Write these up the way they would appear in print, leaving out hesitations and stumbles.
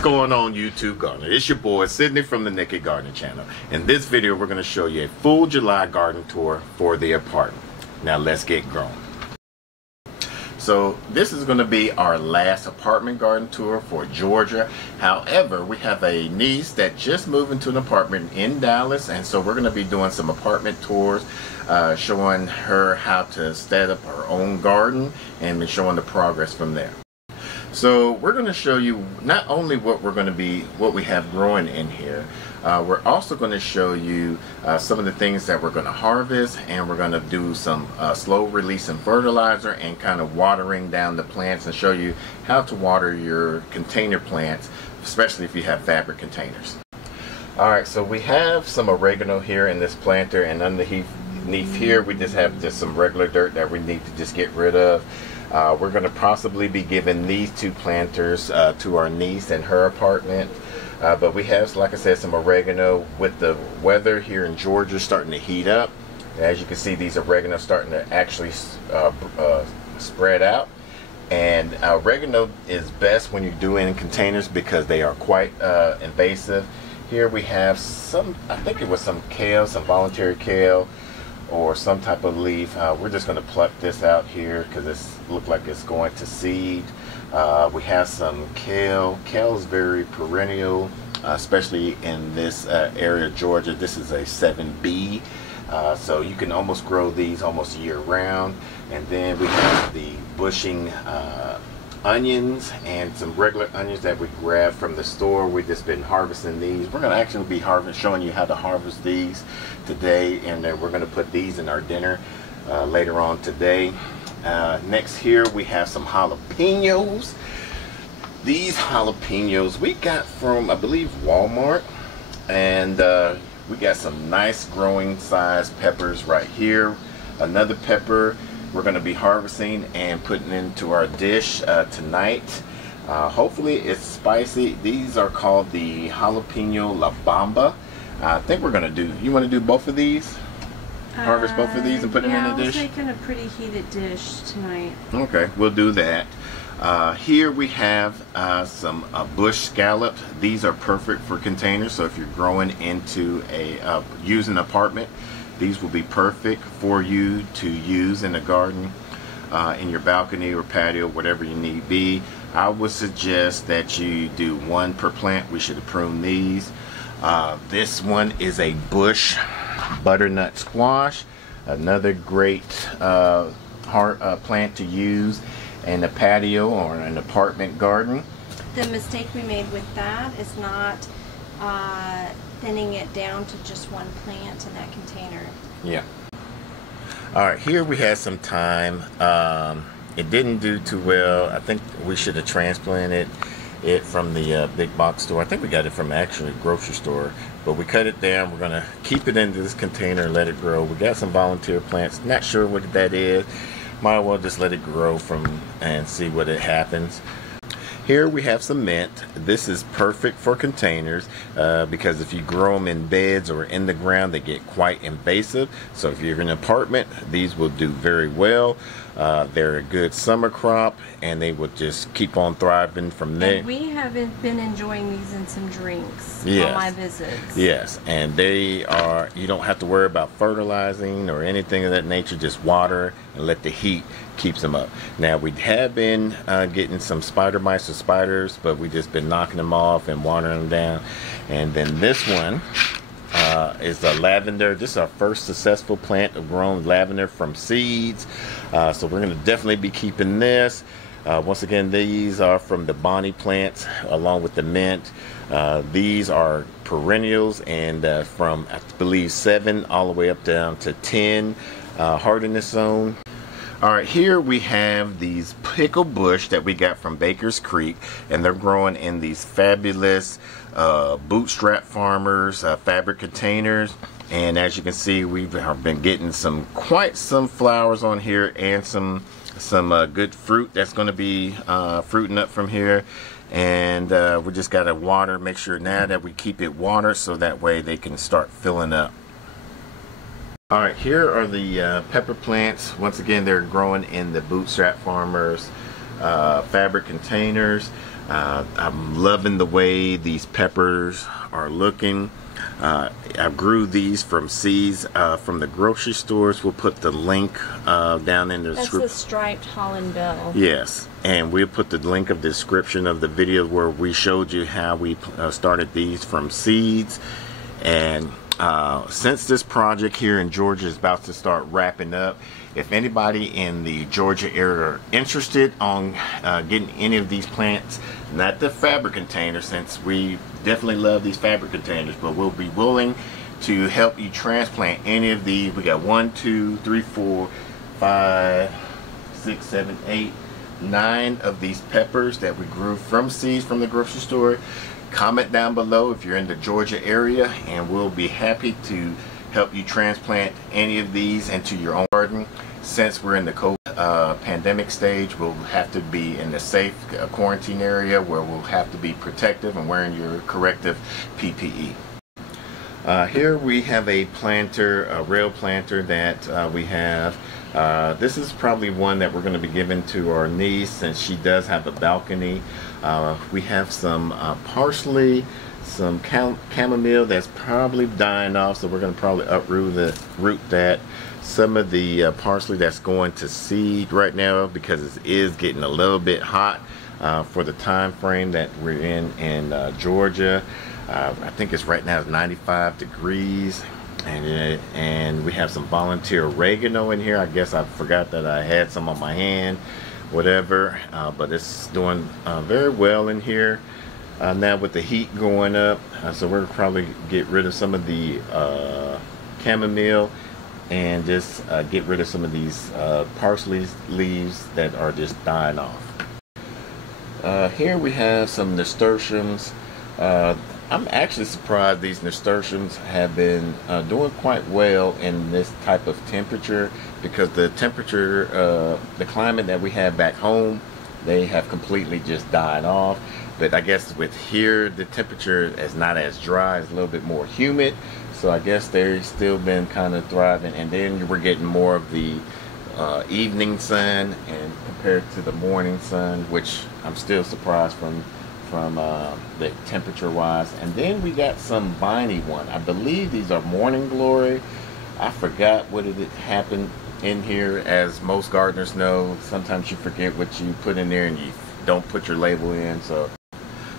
What's going on, YouTube Gardener? It's your boy Sydney from the Naked Gardening channel. In this video we're going to show you a full July garden tour for the apartment. Now let's get growing. So this is going to be our last apartment garden tour for Georgia. However, we have a niece that just moved into an apartment in Dallas, and so we're going to be doing some apartment tours, showing her how to set up her own garden and showing the progress from there. So we're going to show you not only what we have growing in here, we're also going to show you some of the things that we're going to harvest, and we're going to do some slow releasing fertilizer and kind of watering down the plants and show you how to water your container plants, especially if you have fabric containers. Alright, so we have some oregano here in this planter, and underneath here we just have some regular dirt that we need to just get rid of. We're going to possibly be giving these two planters to our niece in her apartment. But we have, like I said, some oregano. With the weather here in Georgia starting to heat up, as you can see, these oregano starting to actually spread out. And oregano is best when you're doing in containers because they are quite invasive. Here we have some, I think it was some kale, some voluntary kale, or some type of leaf. We're just going to pluck this out here because it looks like it's going to seed. We have some kale. Kale is very perennial, especially in this area of Georgia. This is a 7B, so you can almost grow these almost year round. And then we have the bushing onions and some regular onions that we grabbed from the store. We've just been harvesting these. We're going to actually be showing you how to harvest these today, and then we're going to put these in our dinner later on today. Next here we have some jalapenos. These jalapenos we got from, I believe, Walmart, and we got some nice growing size peppers right here. Another pepper we're going to be harvesting and putting into our dish tonight. Hopefully it's spicy. These are called the jalapeno la bamba. I think we're going to do, you want to do both of these? Harvest both of these and put them in the dish? Yeah, I was making a pretty heated dish tonight. Okay, we'll do that. Here we have some bush scallops. These are perfect for containers, so if you're growing into a using an apartment, these will be perfect for you to use in the garden, in your balcony or patio, whatever you need be. I would suggest that you do one per plant. We should prune these. This one is a bush butternut squash, another great plant to use in a patio or an apartment garden. The mistake we made with that is not thinning it down to just one plant in that container. Yeah. Alright, here we had some thyme. It didn't do too well. I think we should have transplanted it from the big box store. I think we got it from actually a grocery store, but we cut it down. We're going to keep it into this container and let it grow. We got some volunteer plants. Not sure what that is. Might as well just let it grow and see what it happens. Here we have some mint. This is perfect for containers because if you grow them in beds or in the ground, they get quite invasive. So if you're in an apartment, these will do very well. They're a good summer crop, and they will just keep on thriving from there. And we have been enjoying these in some drinks on my visits. Yes, and they are, you don't have to worry about fertilizing or anything of that nature. Just water and let the heat keeps them up. Now we have been getting some spider mice or spiders, but we just been knocking them off and watering them down. And then this one is the lavender. This is our first successful plant of grown lavender from seeds. So we're going to definitely be keeping this. Once again, these are from the Bonnie plants along with the mint. These are perennials, and from, I believe, 7 all the way up down to 10 hardiness zone. Alright, here we have these pickle bush that we got from Baker's Creek, and they're growing in these fabulous bootstrap farmers fabric containers. And as you can see, we've been getting quite some flowers on here, and some good fruit that's going to be fruiting up from here. And we just got to water, make sure now that we keep it watered so that way they can start filling up. Alright, here are the pepper plants. Once again, they're growing in the bootstrap farmers fabric containers. I'm loving the way these peppers are looking. I grew these from seeds from the grocery stores. We'll put the link down in the description. That's the striped Holland Bell. Yes, and we'll put the link of the description of the video where we showed you how we started these from seeds. And since this project here in Georgia is about to start wrapping up, if anybody in the Georgia area are interested on getting any of these plants, not the fabric container, since we definitely love these fabric containers, but we'll be willing to help you transplant any of these. We got 1, 2, 3, 4, 5, 6, 7, 8, 9 of these peppers that we grew from seeds from the grocery store. Comment down below if you're in the Georgia area, and we'll be happy to help you transplant any of these into your own garden. Since we're in the COVID pandemic stage, we'll have to be in a safe quarantine area where we'll have to be protective and wearing your corrective PPE. Here we have a planter, a rail planter that we have. This is probably one that we're going to be giving to our niece since she does have a balcony. We have some parsley, some chamomile that's probably dying off, so we're going to probably uproot that. Some of the parsley that's going to seed right now because it is getting a little bit hot for the time frame that we're in Georgia. I think it's right now it's 95 degrees, and we have some volunteer oregano in here. I guess I forgot that I had some on my hand, whatever, but it's doing very well in here. Now with the heat going up, so we're probably get rid of some of the chamomile and just get rid of some of these parsley leaves that are just dying off. Here we have some nasturtiums. I'm actually surprised these nasturtiums have been doing quite well in this type of temperature, because the temperature, the climate that we have back home, they have completely just died off. But I guess with here, the temperature is not as dry, it's a little bit more humid. So I guess they've still been kind of thriving. And then we're getting more of the evening sun and compared to the morning sun, which I'm still surprised from the temperature wise. And then we got some viney one. I believe these are morning glory. I forgot what it happened in here. As most gardeners know, sometimes you forget what you put in there and you don't put your label in. So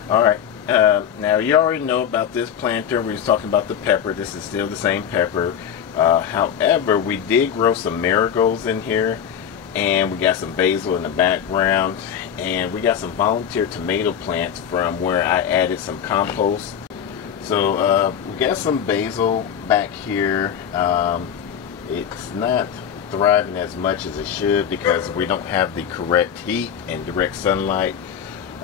all right, now you already know about this planter. We was talking about the pepper. This is still the same pepper. However, we did grow some marigolds in here, and we got some basil in the background, and we got some volunteer tomato plants from where I added some compost. So we got some basil back here. It's not thriving as much as it should because we don't have the correct heat and direct sunlight.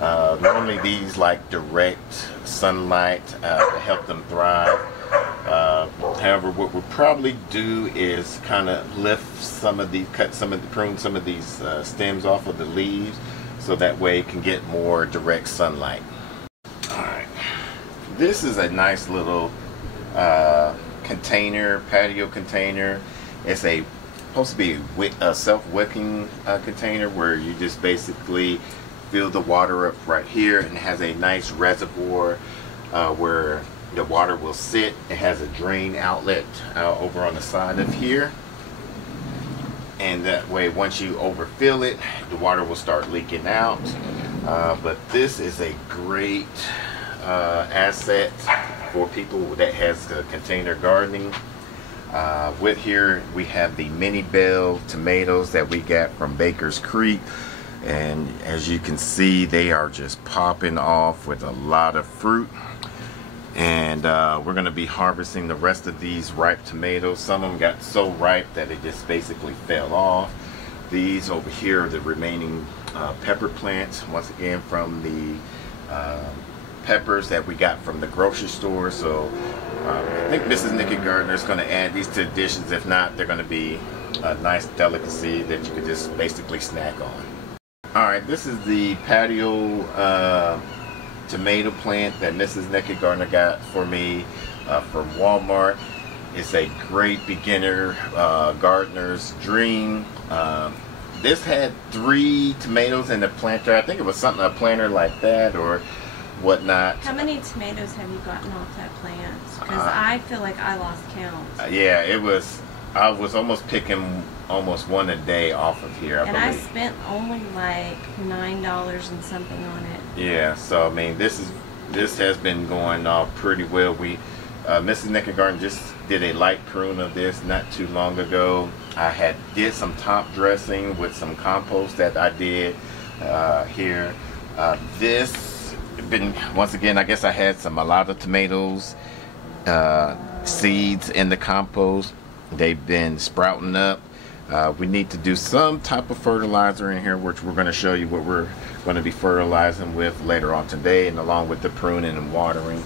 Normally these like direct sunlight to help them thrive. However, what we'll probably do is kind of lift some of these, prune some of these stems off of the leaves, so that way it can get more direct sunlight. Alright, this is a nice little container, patio container. It's supposed to be a self-wicking container where you just basically fill the water up right here, and it has a nice reservoir where the water will sit. It has a drain outlet over on the side of here, and that way once you overfill it, the water will start leaking out. But this is a great asset for people that has container gardening. With here we have the mini bell tomatoes that we got from Baker's Creek, and as you can see, they are just popping off with a lot of fruit. And we're going to be harvesting the rest of these ripe tomatoes. Some of them got so ripe that it just basically fell off. These over here are the remaining pepper plants, once again from the peppers that we got from the grocery store. So I think Mrs. Nikki Gardner is going to add these to dishes. If not, they're going to be a nice delicacy that you can just basically snack on. Alright, this is the patio tomato plant that Mrs. Nikki Gardner got for me from Walmart. It's a great beginner gardener's dream. this had 3 tomatoes in the planter. I think it was something, a planter like that or whatnot. How many tomatoes have you gotten off that plant? Because I feel like I lost count. Yeah, it was. I was almost picking almost one a day off of here. I spent only like $9 and something on it. Yeah, so I mean, this has been going off pretty well. We, Mrs. Naked Garden just did a light prune of this not too long ago. I did some top dressing with some compost that I did here. This been, once again, I guess I had a lot of tomatoes seeds in the compost. They've been sprouting up. We need to do some type of fertilizer in here, which we're going to show you what we're going to be fertilizing with later on today, and along with the pruning and watering.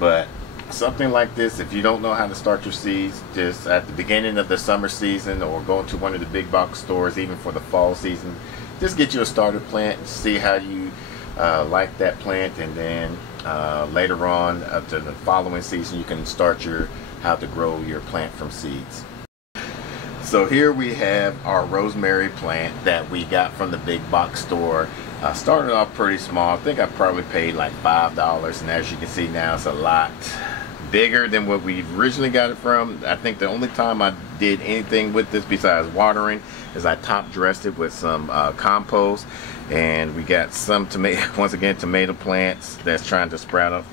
But something like this, if you don't know how to start your seeds, just at the beginning of the summer season, or go to one of the big box stores even for the fall season, just get you a starter plant, see how you like that plant, and then later on up to the following season you can start how to grow your plant from seeds. So here we have our rosemary plant that we got from the big box store. Started off pretty small. I think I probably paid like $5, and as you can see now it's a lot bigger than what we originally got it from. I think the only time I did anything with this besides watering is I top dressed it with some compost, and we got some once again tomato plants that's trying to sprout up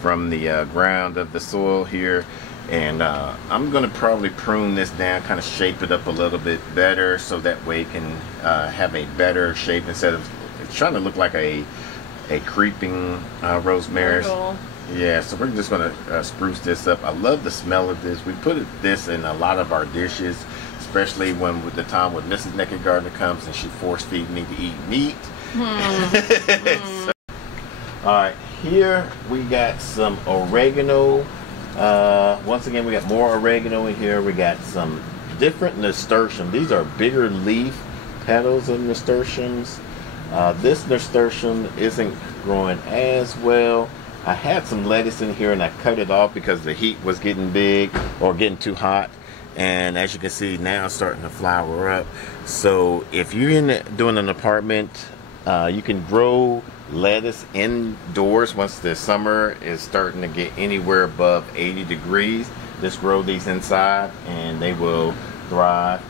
from the ground of the soil here. And I'm going to probably prune this down, kind of shape it up a little bit better, so that way it can have a better shape instead of it's trying to look like a creeping rosemary. Yeah, so we're just going to spruce this up. I love the smell of this. We put this in a lot of our dishes, especially with the time when Mrs. Naked Gardener comes and she force feeds me to eat meat. So, all right, here we got some oregano. Once again, we got more oregano in here. We got some different nasturtium. These are bigger leaf petals of nasturtiums. This nasturtium isn't growing as well. I had some lettuce in here and I cut it off because the heat was getting big or getting too hot. And as you can see now, it's starting to flower up. So if you're doing an apartment, you can grow lettuce indoors once the summer is starting to get anywhere above 80 degrees. Just grow these inside and they will thrive.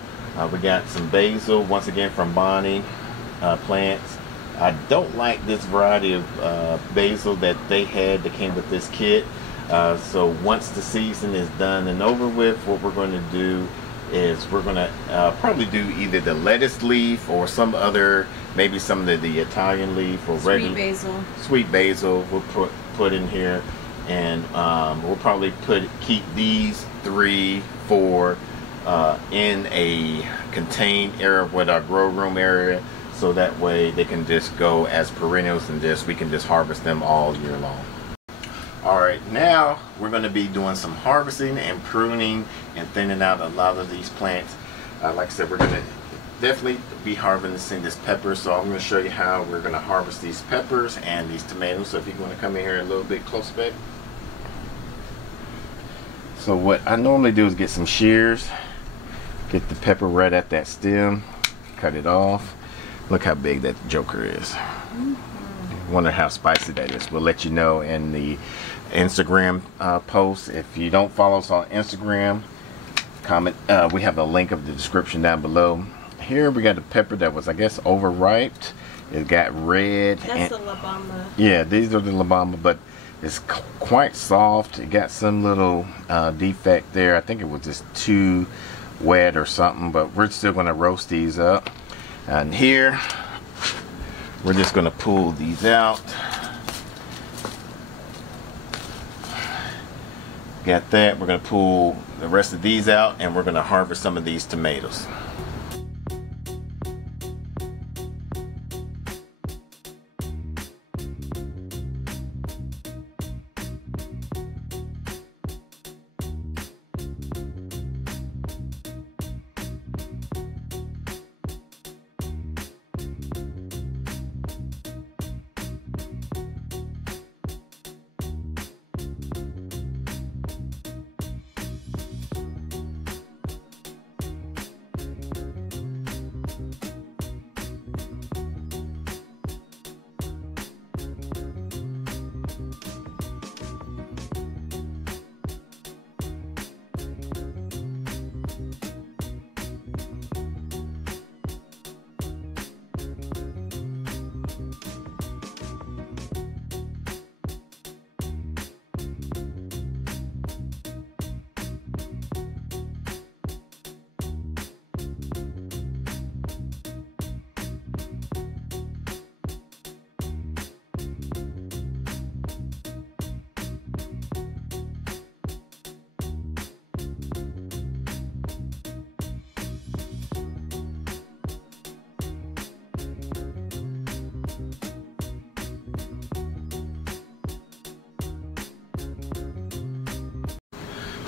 We got some basil, once again from Bonnie plants. I don't like this variety of basil that they had that came with this kit. So once the season is done and over with, what we're going to do is we're going to probably do either the lettuce leaf or some other, maybe some of the Italian leaf or regular sweet basil we'll put in here, and we'll probably keep these 3, 4 in a contained area with our grow room area, so that way they can just go as perennials and we can just harvest them all year long. Alright, now we're going to be doing some harvesting and pruning and thinning out a lot of these plants. Like I said, we're going to definitely be harvesting this pepper, so I'm going to show you how we're going to harvest these peppers and these tomatoes. So if you want to come in here a little bit closer back. So what I normally do is get some shears, get the pepper right at that stem, cut it off. Look how big that joker is. Wonder how spicy that is. We'll let you know in the Instagram post. If you don't follow us on Instagram, comment. We have a link of the description down below. Here we got a pepper that was, I guess, overripe. It got red. That's the La Bamba. Yeah, these are the La Bamba, but it's quite soft. It got some little defect there. I think it was just too wet or something, but we're still going to roast these up. And here we're just going to pull these out. Got that. We're going to pull the rest of these out, and we're going to harvest some of these tomatoes.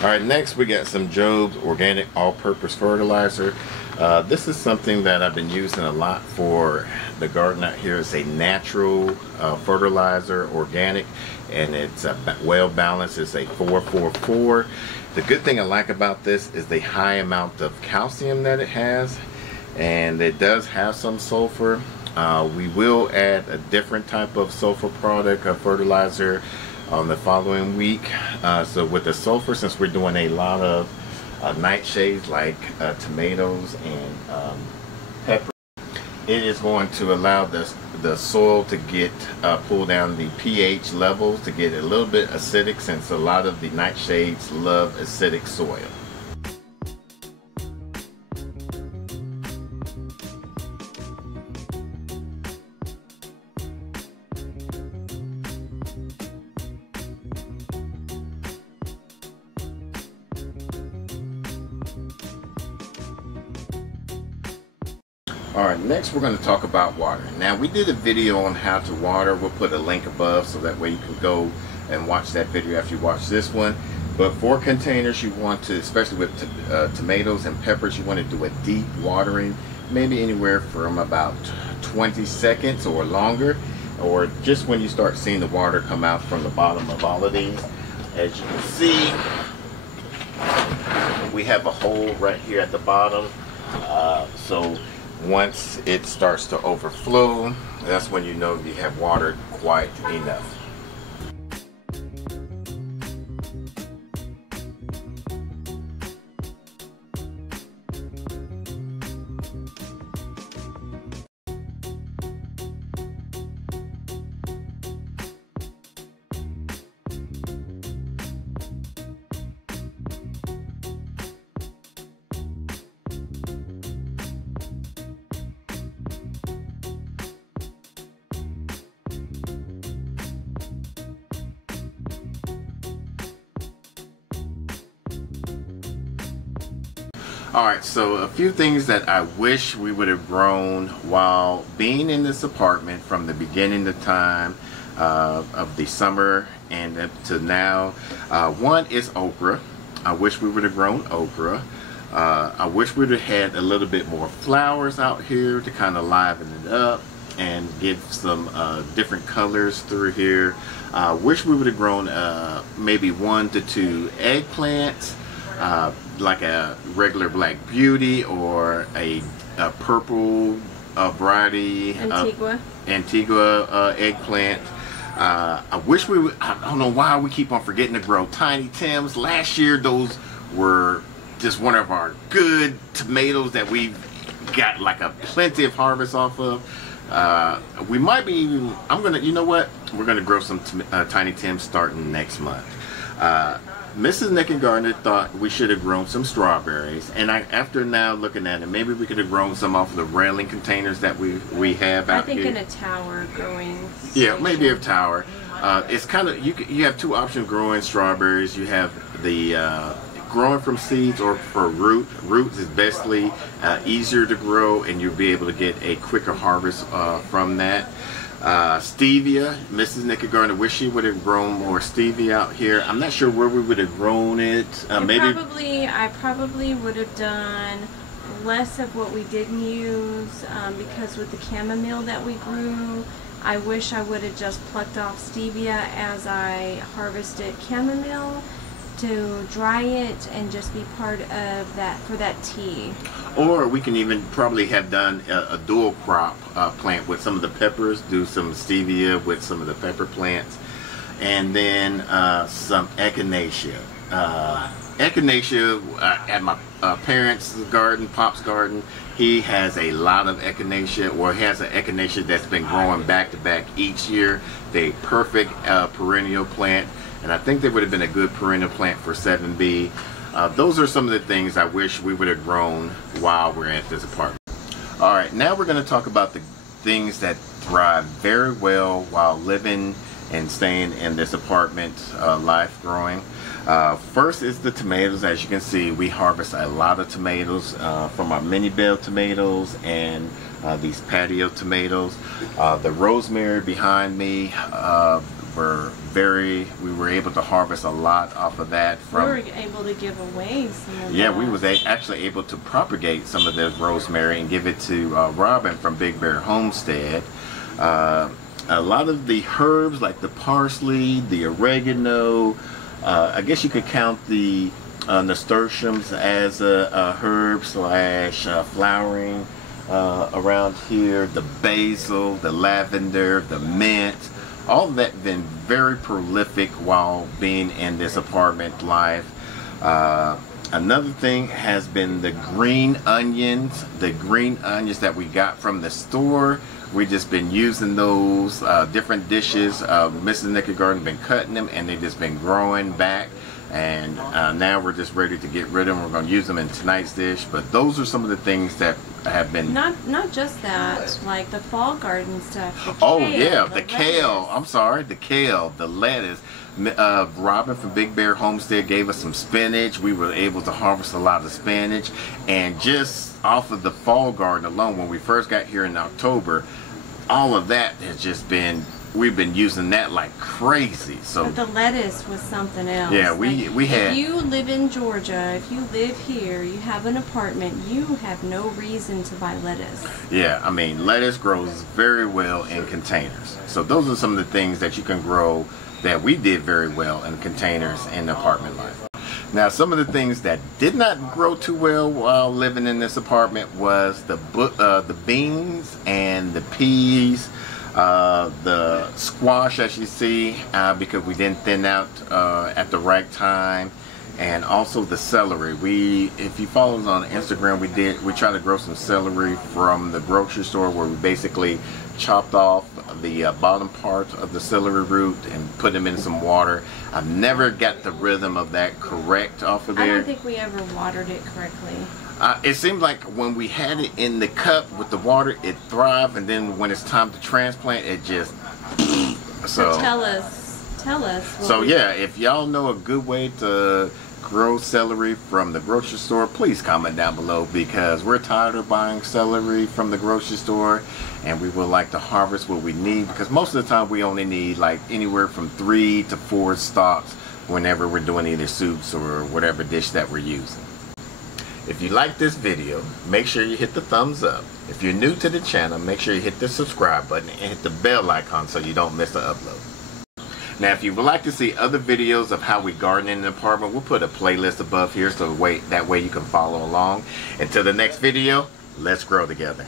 Alright, next we got some Job's organic all-purpose fertilizer. This is something that I've been using a lot for the garden out here. It's a natural fertilizer, organic, and it's well balanced. It's a 4-4-4. The good thing I like about this is the high amount of calcium that it has, and it does have some sulfur. We will add a different type of sulfur product, a fertilizer, on the following week. So with the sulfur, since we're doing a lot of nightshades like tomatoes and pepper, it is going to allow the soil to get pull down the pH levels to get a little bit acidic, since a lot of the nightshades love acidic soil. Alright, next we're going to talk about watering. Now, we did a video on how to water. We'll put a link above so that way you can go and watch that video after you watch this one. But for containers, you want to, especially with tomatoes and peppers, you want to do a deep watering, maybe anywhere from about 20 seconds or longer, or just when you start seeing the water come out from the bottom of all of these. As you can see, we have a hole right here at the bottom. So once it starts to overflow, that's when you know you have watered quite enough. Alright, so a few things that I wish we would have grown while being in this apartment from the beginning of time of the summer and up to now. One is okra. I wish we would have grown okra. I wish we would have had a little bit more flowers out here to kind of liven it up and give some different colors through here. Wish we would have grown maybe 1 to 2 eggplants. Like a regular Black Beauty or a purple variety Antigua eggplant. I wish we would, I don't know why we keep on forgetting to grow Tiny Tims. Last year those were just one of our good tomatoes that we got like a plenty of harvest off of. We might be even, you know what, we're gonna grow some Tiny Tims starting next month. Mrs. Nick and Gardner thought we should have grown some strawberries, and after now looking at it, maybe we could have grown some off of the railing containers that we have out here. I think in a tower growing station. Yeah, maybe a tower. It's kind of, you have two options growing strawberries. You have the growing from seeds or for roots is basically easier to grow, and you'll be able to get a quicker harvest from that. Stevia, Mrs. Nick and Gardner wish she would have grown more stevia out here. I'm not sure where we would have grown it. I probably would have done less of what we didn't use because with the chamomile that we grew, I wish I would have just plucked off stevia as I harvested chamomile to dry it and just be part of that for that tea. Or we can even probably have done a dual crop plant with some of the peppers, do some stevia with some of the pepper plants, and then some echinacea. Echinacea at my parents' garden, Pop's garden, he has a lot of echinacea, or he has an echinacea that's been growing back to back each year. They're perfect perennial plant. And I think they would have been a good perennial plant for 7B. Those are some of the things I wish we would have grown while we're at this apartment. Alright, now we're going to talk about the things that thrive very well while living and staying in this apartment life growing. First is the tomatoes. As you can see, we harvest a lot of tomatoes from our mini bell tomatoes and these patio tomatoes. The rosemary behind me, we were able to harvest a lot off of that. We were able to give away some of yeah, that. we was actually able to propagate some of this rosemary and give it to Robin from Big Bear Homestead. A lot of the herbs like the parsley, the oregano, I guess you could count the nasturtiums as a herb slash flowering around here, the basil, the lavender, the mint. All of that been very prolific while being in this apartment life. Another thing has been the green onions. The green onions that we got from the store. We've just been using those different dishes. Mrs. Nikki Garden been cutting them and they've just been growing back. And now we're just ready to get rid of them. We're going to use them in tonight's dish. But those are some of the things that have been... Not just that, like the fall garden stuff. The oh kale, yeah, the lettuce. kale. I'm sorry, the kale, the lettuce. Robin from Big Bear Homestead gave us some spinach. We were able to harvest a lot of spinach. And just off of the fall garden alone, when we first got here in October, all of that has just been... We've been using that like crazy. So but the lettuce was something else. Yeah, we had. If you live in Georgia, if you live here, you have an apartment, you have no reason to buy lettuce. Yeah, I mean, lettuce grows very well in containers. So those are some of the things that you can grow that we did very well in containers in the apartment life. Now, some of the things that did not grow too well while living in this apartment was the beans and the peas. The squash, as you see, because we didn't thin out at the right time, and also the celery. If you follow us on Instagram, we tried to grow some celery from the grocery store, where we basically chopped off the bottom part of the celery root and put them in some water. I've never got the rhythm of that correct off of there. I don't think we ever watered it correctly. It seemed like when we had it in the cup with the water, it thrived, and then when it's time to transplant, it just... So tell us. So yeah, if y'all know a good way to grow celery from the grocery store, please comment down below, because we're tired of buying celery from the grocery store, and we would like to harvest what we need, because most of the time we only need like anywhere from 3 to 4 stalks whenever we're doing either soups or whatever dish that we're using. If you like this video, make sure you hit the thumbs up. If you're new to the channel, make sure you hit the subscribe button and hit the bell icon so you don't miss an upload. Now, if you would like to see other videos of how we garden in an apartment, we'll put a playlist above here so that way you can follow along. Until the next video, let's grow together.